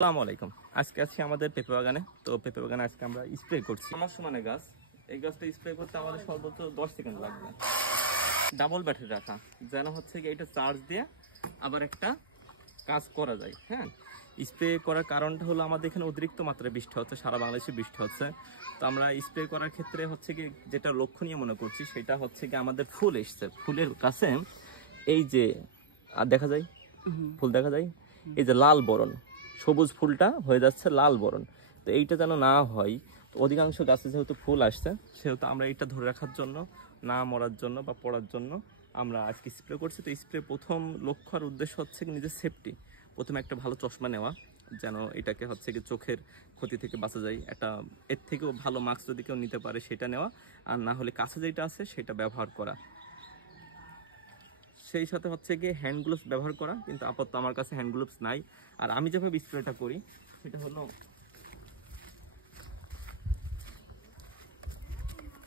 আসসালামু আলাইকুম। আজকে আছি আমাদের পেঁপে বাগানে। তো পেঁপে বাগানে আজকে আমরা স্প্রে করছি আমার সমানে গাছ। এই গাছটা স্প্রে করতে আমাদের সর্বোচ্চ 10 সেকেন্ড লাগবে। ডাবল ব্যাটারি রাখা, যেন হচ্ছে কি এটা চার্জ দিয়ে আবার একটা কাজ করা যায়। হ্যাঁ, স্প্রে করার কারণটা হলো আমাদের এখানে অতিরিক্ত মাত্রায় বৃষ্টি হচ্ছে, সারা বাংলাদেশে বৃষ্টি হচ্ছে। তো আমরা স্প্রে করার ক্ষেত্রে হচ্ছে কি যেটা লক্ষণীয় মনে করছি সেটা হচ্ছে কি আমাদের ফুল এসছে, ফুলের কাছে এই যে দেখা যায় ফুল দেখা যায়, এই যে লাল বরণ, সবুজ ফুলটা হয়ে যাচ্ছে লাল বরণ। তো এইটা যেন না হয়, তো অধিকাংশ গাছে যেহেতু ফুল আসছে সেহেতু আমরা এইটা ধরে রাখার জন্য, না মরার জন্য বা পড়ার জন্য আমরা আজকে স্প্রে করছি। তো স্প্রে প্রথম লক্ষ্য আর উদ্দেশ্য হচ্ছে কি নিজের সেফটি। প্রথমে একটা ভালো চশমা নেওয়া, যেন এটাকে হচ্ছে কি চোখের ক্ষতি থেকে বাঁচা যায়। একটা এর থেকেও ভালো মাস্ক যদি কেউ নিতে পারে সেটা নেওয়া, আর না হলে কাছে যেটা আছে সেটা ব্যবহার করা। সেই সাথে হচ্ছে গিয়ে হ্যান্ড গ্লোভস ব্যবহার করা, কিন্তু আপাতত আমার কাছে হ্যান্ড গ্লোভস নাই। আর আমি যেভাবে স্প্রেটা করি সেটা হলো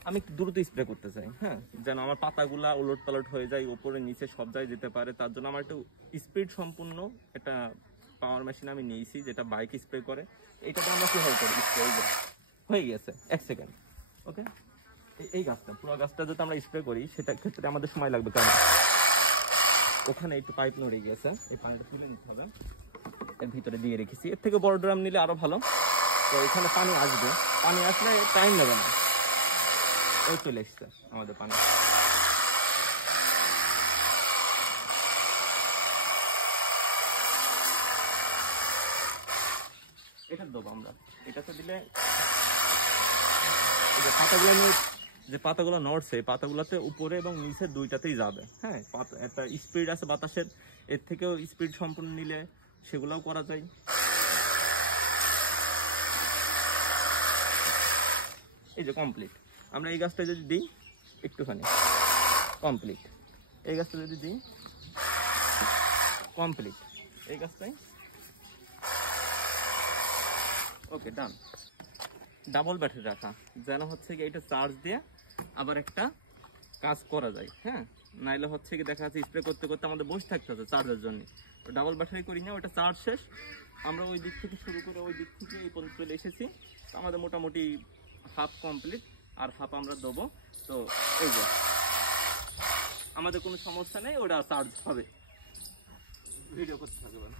আমি একটু দ্রুত স্প্রে করতে চাই। হ্যাঁ, যেন আমার পাতাগুলা উলট পালট হয়ে যায়, উপরে নিচে সব জায়গায় যেতে পারে। তার জন্য আমার একটু স্পিড সম্পূর্ণ একটা পাওয়ার মেশিন আমি নিয়েছি, যেটা বাইক স্প্রে করে। এইটাতে আমরা কিভাবে করি স্প্রে হয়ে গেছে 1 সেকেন্ড। ওকে, এই গাছটা পুরো গাছটা যদি আমরা স্প্রে করি সেটার ক্ষেত্রে আমাদের সময় লাগবে, কারণ ওখানে একটু পাইপ নড়ে গেছে, এই পানিটা তুলে নিতে হবে। এর ভিতরে দিয়ে রেখেছি, এর থেকে বড় ড্রাম নিলে আরো ভালো। তো এখানে পানি আসবে, পানি আসলে টাইম নেবে না। এই চলে এসছে আমাদের পানি। এটা দেবো আমরা, এটাতে দিলে এই যে পাতাগুলো যে পাতাগুলো নড়ছে, এই পাতাগুলোতে উপরে এবং নিচে দুইটাতেই যাবে। হ্যাঁ, একটা স্পিড আছে বাতাসের, এর থেকেও স্পিড সম্পূর্ণ নিলে সেগুলোও করা যায়। এই যে কমপ্লিট। আমরা এই গাছটা যদি দিই একটুখানি, কমপ্লিট। এই গাছটা যদি দিই কমপ্লিট, এই গাছটাই ওকে ডান। ডাবল ব্যাটারি রাখা, যেন হচ্ছে কি এটা চার্জ দিয়ে আবার একটা কাজ করা যায়। হ্যাঁ, নাইলে হচ্ছে কি দেখা যাচ্ছে স্প্রে করতে করতে আমাদের বসে থাকতে হচ্ছে চার্জের জন্য। তো ডাবল ব্যাটারি করি না, ওটা চার্জ শেষ, আমরা ওই দিক থেকে শুরু করে ওই দিক থেকে এই পর্যন্ত চলে এসেছি। তো আমাদের মোটামুটি হাফ কমপ্লিট, আর হাফ আমরা দেবো। তো এই যে আমাদের কোনো সমস্যা নেই, ওটা চার্জ হবে। ভিডিও করতে থাকবেন।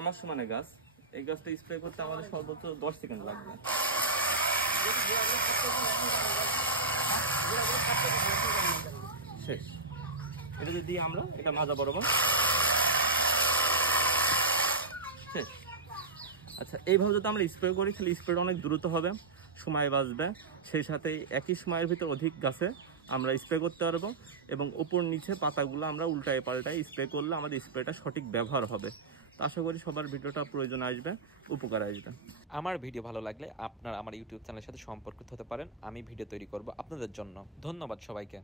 আমার সমানে গাছ, এই গাছটা স্প্রে করতে আমাদের সর্বোচ্চ 10 সেকেন্ড লাগবে। শেষ। এটা যদি আমরা এটা মাজা বরাবর শেষ। আচ্ছা, এইভাবে যদি আমরা স্প্রে করি তাহলে স্প্রেটা অনেক দ্রুত হবে, সময় বাঁচবে। সেই সাথে একই সময়ের ভিতর অধিক গাছে আমরা স্প্রে করতে পারবো, এবং উপর নিচে পাতাগুলো আমরা উল্টায় পাল্টায় স্প্রে করলে আমাদের স্প্রেটা সঠিক ব্যবহার হবে। তো আশা করি সবার ভিডিওটা প্রয়োজন আসবে, উপকার আসবে। আমার ভিডিও ভালো লাগলে আপনারা আমার ইউটিউব চ্যানেলের সাথে সম্পর্কিত হতে পারেন। আমি ভিডিও তৈরি করব আপনাদের জন্য। ধন্যবাদ সবাইকে।